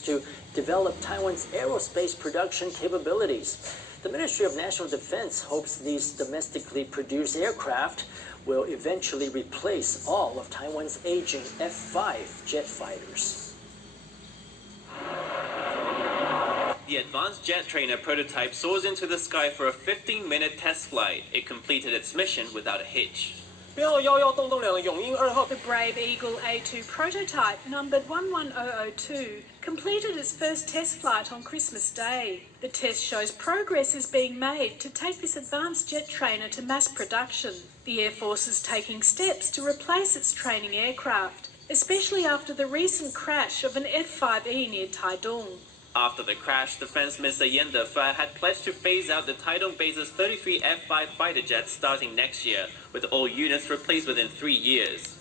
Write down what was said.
efforts to develop Taiwan's aerospace production capabilities. The Ministry of National Defense hopes these domestically produced aircraft will eventually replace all of Taiwan's aging F-5 jet fighters. The advanced jet trainer prototype soars into the sky for a 15-minute test flight. It completed its mission without a hitch. The Brave Eagle A2 prototype, numbered 11002, completed its first test flight on Christmas Day. The test shows progress is being made to take this advanced jet trainer to mass production. The Air Force is taking steps to replace its training aircraft, especially after the recent crash of an F-5E near Taitung. After the crash, Defense Minister Id Tvlcd had pledged to phase out the Taitung base's 33 F-5 fighter jets starting next year, with all units replaced within 3 years.